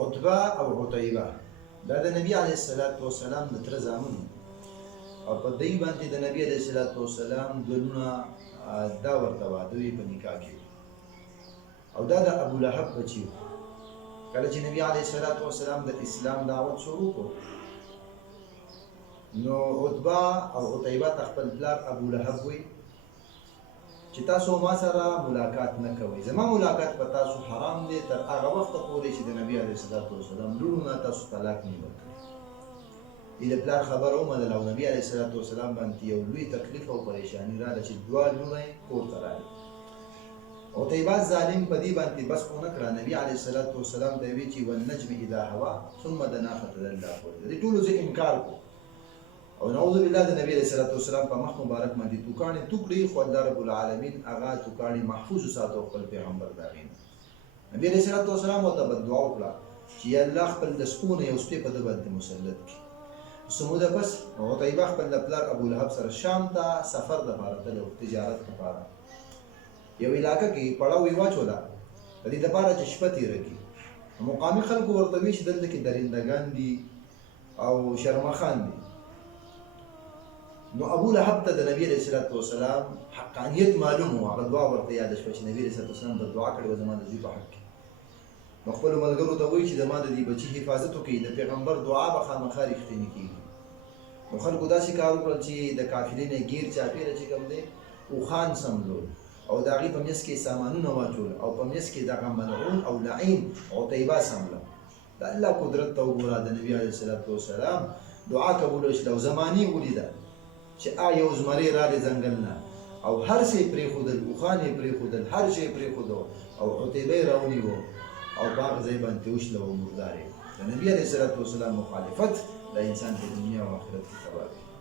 عتبه او عتیبه دا د نبی علیه السلام د تره زامن او په دوی باندې د نبی علیه السلام ګلونه دا ورته واده وي په نکاح کې او دا د ابولهب بچي و. کله چې نبی علیه السلام د اسلام دعوت شروع کړ نو عتبه او عتیبه ته خپل پلار ابولهب وی چې تاسو ما سره ملاقات نه کوئ، زما ملاقات په تاسو حرام دی تر هغه وخته پورې چې د نبی علیه السلام لوڼو نه تاسو طلاق نه ورکوئ. د پلار خبره ومنله او نبي علیه السلام باندې یو لوی تکلیف او پریشاني راغله چې دوه لوڼه یې کور ته راغلې. عتیبه ظالم په دې باندې بس ونه کړه، نبي علیه السلام ته یې ویل چې والنجم اذا هوا ثم دنا فتدلى. د دې ټولو زه انکار کوم او نعوذ بالله د نبی علیه السلام په مخ مبارک باندې توکاڼې تو کړې، خو الله رب العالمین هغه توکاڼې محفوظ وساته خپل پیغمبر د هغې نه. نبي علیه السلام ورته بددعا وکړه چې یا الله خپل د سپو نه یو سپی په ده باندې مسلط کړي. څه موده پس عتیبه خپل د پلار ابولهب سره شام ته سفر دپاره تللی، تجارت دپاره. یو علاقه کې پړاو یې واچوله د دې دپاره چې شپه تېره کړي. مقامي خلکو ورته ویل چې دلته کې درندګان دي او شرمخان دي. نو ابولهب ته د نبي علیه السلام حقانیت معلوم و، هغه دعا ورته یاده شوه چې نبي علیه السلام به دعا کړې وه زما د زوی په حق کې. نو خپلو ملګرو ته وایي چې زما د دې بچي حفاظت وکړي، د پیغمبر دعا به خامخا رښتینې کېږي. نو خلکو داسې کار وکړل چې د قافلې نه ګیر چاپېره چې کوم دی اوښان سملول او د هغې په منځ کې سامانونه واچول او په منځ کې دغه ملعون او لعین عتیبه سمله. د الله قدرت ته وګوره، د نبي علیه السلام دعا قبوله شوه او زمانې ولیده چې یو زمری راغی ځنګل نه او هر شی پرېښودل، اوښان یې پرېښودل، هر شی پرېښودو او عتیبه یې راونیوه او په هغه ځای باندې وشله او مردار یې. د نبي علیه السلام مخالفت د انسان په دنیا او آخرت کې تباه کوي.